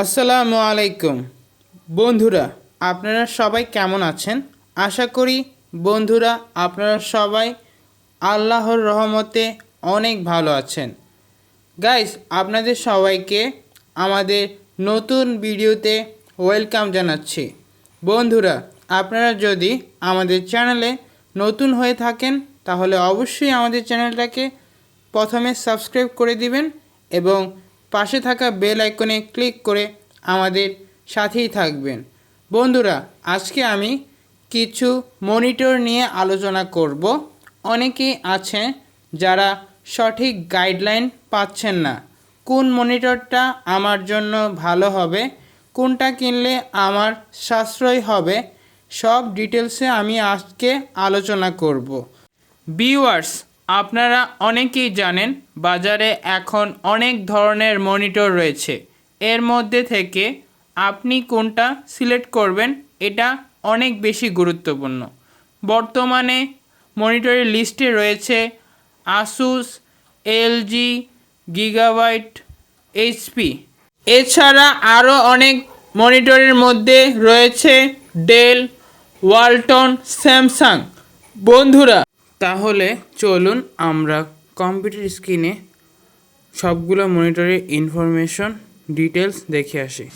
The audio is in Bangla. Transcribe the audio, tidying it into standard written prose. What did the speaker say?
আসসালামু আলাইকুম বন্ধুরা, আপনারা সবাই কেমন আছেন? আশা করি বন্ধুরা আপনারা সবাই আল্লাহর রহমতে অনেক ভালো আছেন। গাইস, আপনাদের সবাইকে আমাদের নতুন ভিডিওতে ওয়েলকাম জানাচ্ছি। বন্ধুরা, আপনারা যদি আমাদের চ্যানেলে নতুন হয়ে থাকেন তাহলে অবশ্যই আমাদের চ্যানেলটাকে প্রথমে সাবস্ক্রাইব করে দিবেন এবং পাশে থাকা বেল আইকনে ক্লিক করে আমাদের সাথেই থাকবেন। বন্ধুরা, আজকে আমি কিছু মনিটর নিয়ে আলোচনা করব। অনেকেই আছে যারা সঠিক গাইডলাইন পাচ্ছেন না, কোন মনিটরটা আমার জন্য ভালো হবে, কোনটা কিনলে আমার সাশ্রয় হবে, সব ডিটেলসে আমি আজকে আলোচনা করব। ভিউয়ার্স, আপনারা অনেকেই জানেন বাজারে এখন অনেক ধরনের মনিটর রয়েছে। এর মধ্যে থেকে আপনি কোনটা সিলেক্ট করবেন এটা অনেক বেশি গুরুত্বপূর্ণ। বর্তমানে মনিটরের লিস্টে রয়েছে আসুস, এলজি, গিগাবাইট, এইচপি। এছাড়া আরও অনেক মনিটরের মধ্যে রয়েছে ডেল, ওয়ালটন, স্যামসাং। বন্ধুরা, তাহলে চলুন আমরা কম্পিউটার স্ক্রিনে সবগুলো মনিটরের ইনফরমেশন ডিটেলস দেখে আসি।